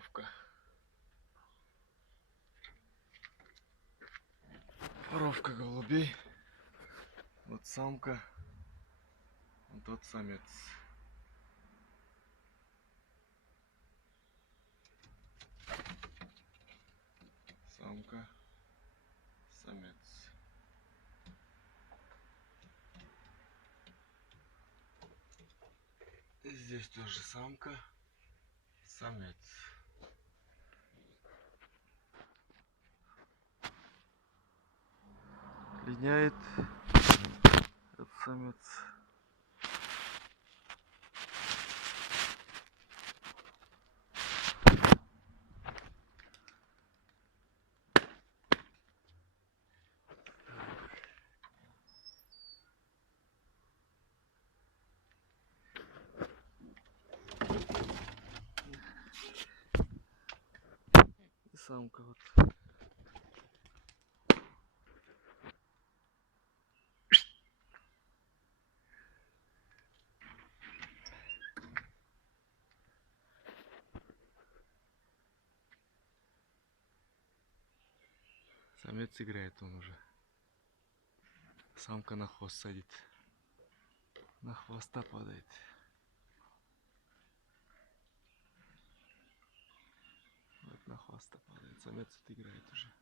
Паровка. Паровка голубей. Вот самка. Вот тот самец. Самка. Самец. И здесь тоже самка. Самец. Линяет этот самец. И самка вот. Самец играет он уже. Самка на хвост садит. На хвоста падает. Вот на хвоста падает. Самец вот играет уже.